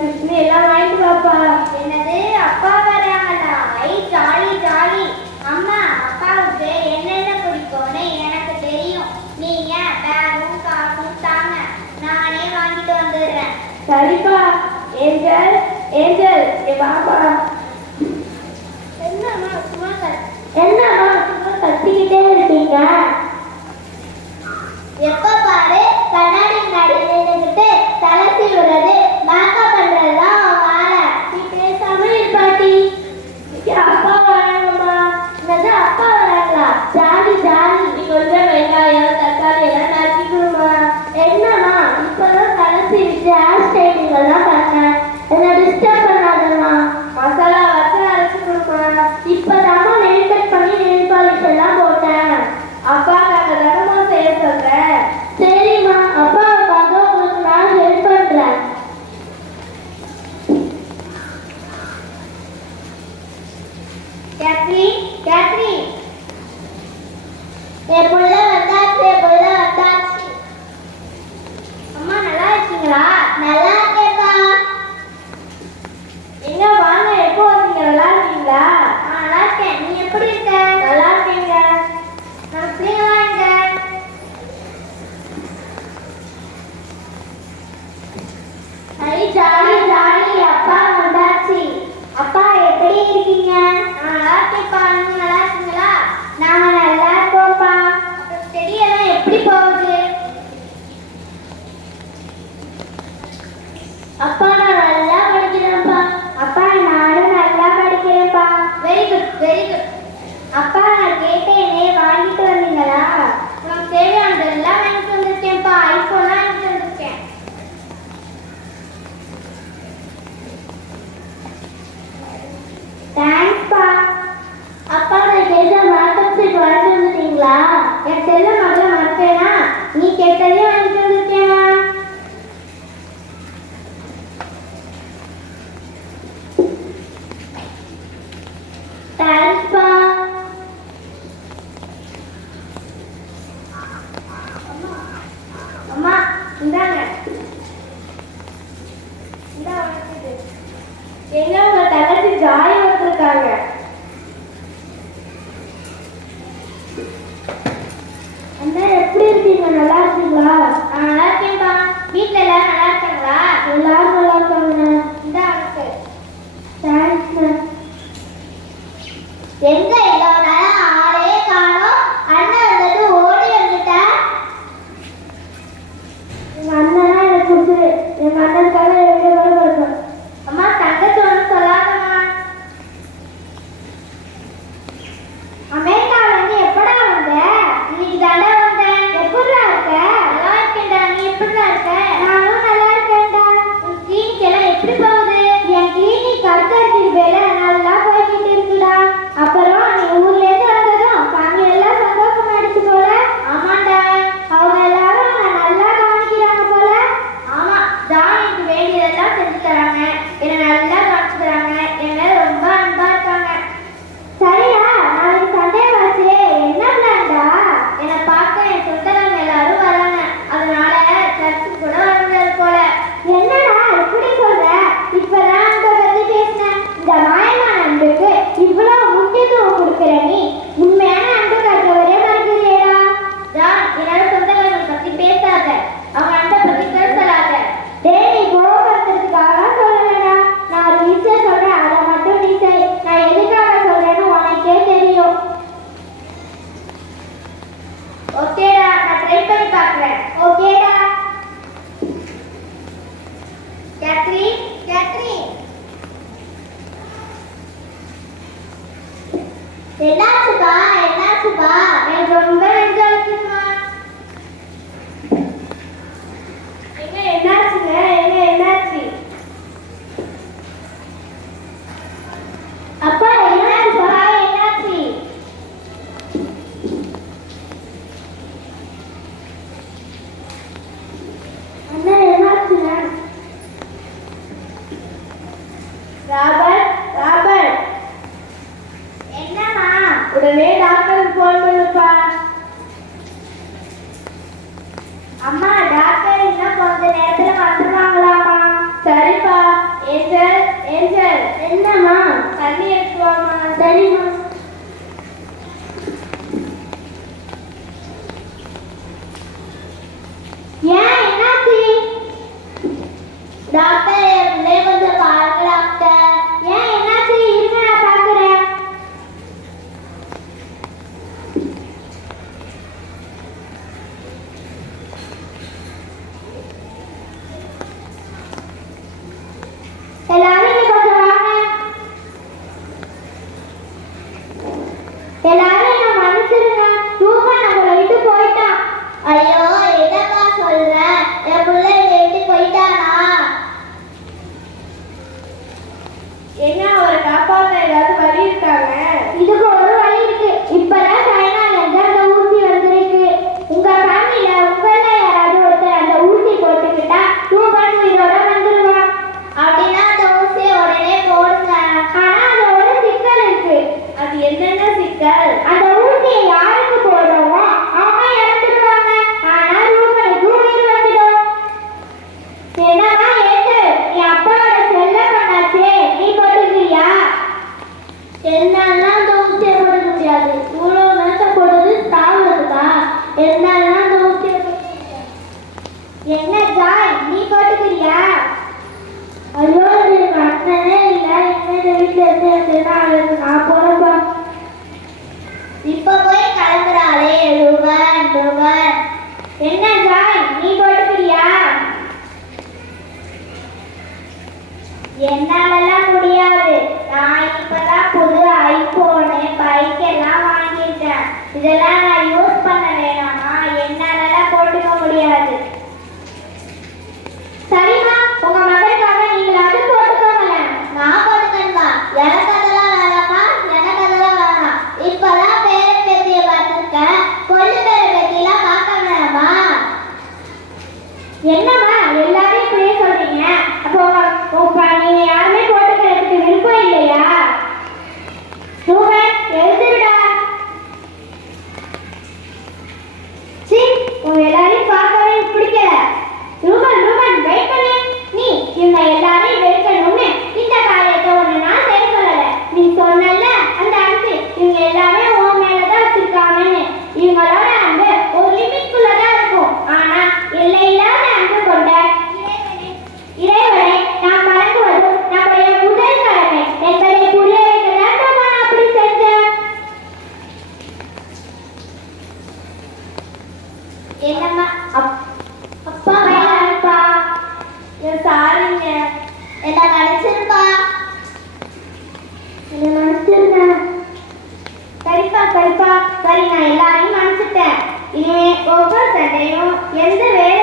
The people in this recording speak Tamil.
பிஸ்கட் எல்லாம் வாங்கிட்டு வாப்பா. என்னது அப்பா வராங்களா? ஐ ஜாலி ஜாலி. அம்மா அப்பாவுக்கு என்னென்ன பிடிக்கும்னு எனக்கு தெரியும். நீங்க பேகும் காசும் தாங்க, நானே வாங்கிட்டு வந்துடுறேன். சரிப்பா. ஏஞ்சல் ஏஞ்சல் வாப்பா. என்னம்மா சும்மா என்னம்மா சும்மா கத்திக்கிட்டே இருக்கீங்க? எப்ப பாரு கண்ணாடி முன்னாடி நின்றுக்கிட்டு தலை சீவுறது மேக்கப் பண்றதுதான் அவன் வேலை. நீ பேசாம பாட்டி. அப்பா வராங்கம்மா. என்னது அப்பா வராங்களா? Jolly jolly. நீ கொஞ்சம் வெங்காயம் தக்காளி எல்லாம் நறுக்கிக்கணுமா? என்னம்மா இப்பதான் தலை சீவிட்டு ஹேர் ஸ்டைலிங் எல்லாம் பண்ணேன். என்ன டிஸ்டர்ப் பண்ணாதம்மா. மசாலா வச்சு அரைச்சிக்கணுமா? இப்பதாம்மா நெல் கட் பண்ணி நெல் பாலிஷ் எல்லாம் போட்டேன். அப்பாக்காக தானம்மா செய்ய சொல்றேன். சரிம்மா, அப்பாவுக்காக உங்களுக்கு நான் ஹெல்ப் பண்றேன். கேத்ரி கேத்ரி, என் புள்ள வந்தாச்சு, என் புள்ள வந்தாச்சு. அம்மா நல்லா இருக்கீங்களா? நல்லா இருக்கேப்பா. எங்க வாங்க, எப்போ வந்தீங்க? நல்லா இருக்கீங்களா? நல்லா இருக்கேன். நீ எப்படி இருக்க? நல்லா இருக்கீங்க. நம்ம பிள்ளைங்களா எங்க? சரி ஜாலி ஜாலி. அப்பா வந்தாச்சு. அப்பா எப்படி இருக்கீங்க? நான் நல்லா இருக்கேன்ப்பா. நீங்க நல்லா இருக்கீங்களா? நாங்க நல்லா இருக்கோம்ப்பா. அப்புறம் ஸ்டடி எல்லாம் எப்படி போகுது? அப்பா நான் நல்லா படிக்கிறேன்ப்பா. அப்பா நானும் நல்லா படிக்கிறேன்ப்பா. Very good very good. அப்பா நான் கேட்டேனே வாங்கிட்டு வந்தீங்களா? உனக்கு தேவையானதெல்லாம் வாங்கிட்டு வந்திருக்கேன்ப்பா. ஐஃபோன்லாம் வாங்கிட்டு வந்திருக்கேன். தேங்க்ஸ்ப்பா. அப்பா நான் கேட்ட மேக்கப் செட் வாங்கிட்டு வந்துட்டீங்களா? என் செல்ல மகளை மறப்பேனா? நீ கேட்டதையும் வாங்கிட்டு வந்துருக்கேனா? தேங்க்ஸ்ப்பா. அம்மா இந்தாங்க. இந்தா வச்சுது. எங்க உங்க தங்கச்சி ஜாலி வந்திருக்காங்க. அண்ணா எப்படி இருக்கீங்க? நல்லா இருக்கீங்களா? நான் நல்லா இருக்கேன்ப்பா. வீட்ல எல்லாரும் நல்லா இருக்காங்களா? எல்லாரும் நல்லா இருக்காங்கண்ணா. இந்தா உனக்கு. தேங்க்ஸ்ண்ணா. எங்க இவ்வளோ நேரம் ஆளே காணோம்? அண்ணன் வந்துட்டு ஓடி வந்துட்டா. எங்க அண்ணனா எனக்கு பிடிச்சது. எங்க அண்ணனுக்காக எவ்வளோ வேலை பார்க்கணும். அம்மா தங்கச்சி ஒன்றும் சொல்லாதம்மா. அமெரிக்காவில இருந்து எப்படா வந்த? இன்னைக்கு தாண்டா வந்தேன். எப்படிடா இருக்க? நல்லா இருக்கேன்டா. நீ எப்படிடா இருக்க? நானும் நல்லா இருக்கேன்டா. உன் கிளினிக் எல்லாம் எப்படி போகுது? என் கிளினிக் அடுத்தடுத்து வேலை நல்லா போய்கிட்டு இருக்குடா. அப்புறம் நீ ஊர்ல இருந்து வந்ததும் ஃபேமிலி எல்லாம் சந்தோஷமா ஆயிடுச்சு போல. ஆமாண்டா. அவங்க எல்லாரும் உன்னை நல்லா கவனிக்கிறாங்க போல. ஆமா, ஜானிக்கு வேண்டியதெல்லாம் செஞ்சு தராங்க. என்னை நல்லா காமிச்சு தராங்க. என் மேல ரொம்ப அன்பா இருக்காங்க. சரிடா, நாளைக்கு சண்டே வாச்சு. என்ன பிளான்டா? என்னை பார்க்க என் சொந்தக்காரங்க எல்லாரும் வராங்க. அதனால சர்ச்சுக்கு கூட வந்தாரு போல. என்னடா இப்படி சொல்ற? இப்பதான் அன்பை பத்தி பேசினேன். இந்த மாயமான அன்புக்கு இவ்வளவு முக்கியத்துவம் கொடுக்கிற நீ உண்மையான அன்பு காட்டுறவரே மறக்கிறேடா. ஜான், என்னோட சொந்தக்காரங்களை பத்தி பேசாத. அவங்க அன்பை பத்தி பேசலாத. டேய், நீ கோவப்படுத்துறதுக்காக சொல்லலடா. நான் ஒரு விஷயம் சொல்றேன், அதை மட்டும் நீ செய். நான் எதுக்காக சொல்றேன்னு உனக்கே தெரியும். ஓகேடா, நான் ட்ரை பண்ணி பார்க்குறேன். ஓகேடா. கேத்ரி கேத்ரி, என்னாச்சுப்பா? என்னாச்சுப்பா? எனக்கு ரொம்ப நெஞ்சு வலிக்குதுமா. எங்க என்னாச்சுங்க? எங்க என்னாச்சு? அப்பா என்னாச்சுப்பா? என்னாச்சு? அண்ணா என்னாச்சுங்க? ராபர்ட் ராபர்ட், என்னம்மா? உடனே டாக்டருக்கு ஃபோன் பண்ணுப்பா. அம்மா டாக்டர் இன்னும் கொஞ்ச நேரத்துல வந்துருவாங்களாமா. சரிப்பா. ஏஞ்சல் ஏஞ்சல் என்னம்மா தண்ணி எடுத்து வாமா. சரிம்மா. ஏன் என்னாச்சு? டாக்டர் என் பிள்ளைய கொஞ்சம் பாருங்க டாக்டர். ஏன் என்னாச்சு? இருங்க நான் பார்க்குறேன். எல்லாரும் இங்க கொஞ்சம் வாங்க. எல்லாரும் என்ன மன்னிச்சிருங்க. ரூபா நம்மளை விட்டு போயிட்டான். ஐயோ என்னப்பா சொல்ற? என் பிள்ளை விட்டு போயிட்டானா? என்ன ஒரு காப்பாத்த ஏதாவது வழி இருக்காங்க? இதுக்கு ஒரு வழி இருக்கு. இப்பதான் சைனால இருந்து அந்த ஊசி வந்திருக்கு. உங்க ஃபேமிலில உங்கள யாராவது ஒருத்தர் அந்த ஊசி போட்டுக்கிட்டா ரூபன் உயிரோட வந்துருவான். அப்படின்னா அந்த ஊசியை உடனே போடுங்க. ஆனா அது ஒரு சிக்கல் இருக்கு. அது என்னென்ன சிக்கல்? அந்த ஊசியை யாருக்கு போடுறோமோ அவங்க இறந்துடுவாங்க. ஆனா ரூபனுக்கு உயிர் வந்துடும். என்னன்னா ஏத்து நீ அப்பாவோட செல்ல பண்ணாச்சே, நீ போட்டுக்கிறியா? என்னால அந்த ஊசியை போட முடியாது. இவ்வளவு நேரத்தை போடுறது சாவுறதுக்கா? என்னால அந்த ஊசியை போட முடியாது. என்ன ஜாய் நீ போட்டுக்கிறியா? ஐயோ எனக்கு அண்ணனே இல்லை. என்ன வீட்டுல இருந்து நான் போறப்பா. இப்ப போய் கிளம்புறாளே ரூபன் ரூபன். என்ன ஜாய் நீ போட்டுக்கிறியா? என்னாலலாம் முடியாது. நான் இப்பதான் புது ஐபோனு பைக் எல்லாம் வாங்கிட்டேன். இதெல்லாம் நான் யூஸ் பண்ண வேணாமா? என்னாலலாம் போட்டுக்க முடியாது. சரிம்மா, உங்க மகளுக்காக நீங்களாவது போட்டுக்கோங்களேன். நான் போட்டுக்கணுமா? எனக்கு அதெல்லாம் வேணாமா? எனக்கு அதெல்லாம் வேணாம். இப்பதான் பேர பேத்திய பார்த்துருக்கேன். கொள்ளு பேர பேத்தியெல்லாம் பார்க்க வேணாமா? என்னம்மா எல்லாரையும் இப்படியே சொல்றீங்க? அப்போ நீங்க யாருமே போட்டுக்கிறதுக்கு விருப்பம் இல்லையா? ரூபன் எழுதுடா. சீ, உங்க எல்லாரையும் பார்க்கவே பிடிக்கல. ரூபன் ரூபன் வெயிட் பண்ணு. நீ இவங்க எல்லாரையும் வெறுக்கணும்னு இந்த காரியத்தை ஒண்ணு நான் செய்ய சொல்லல. நீ சொன்னல அந்த அன்பு இவங்க எல்லாமே உன் மேலதான் வச்சிருக்காங்கன்னு. இவங்களோட அன்பு ஒரு லிமிட்குள்ளதான் இருக்கும். ஆனா எல்லை இல்லாத அன்பு கொண்ட இறைவனை நாம் வணங்குவதும் நம்முடைய முதல் கடமை என்பதை புரிய வைக்கதான் நான் அப்படி செஞ்சேன். என்னம்மா அப்பா அப்பா சாரிங்க. என்ன நினைச்சிருப்பா? என்ன நினைச்சிருங்க? சரிப்பா சரிப்பா. சரி, நான் எல்லாரையும் நினைச்சிட்டேன். இனிமே ஒவ்வொரு சண்டையும் எந்த வேலை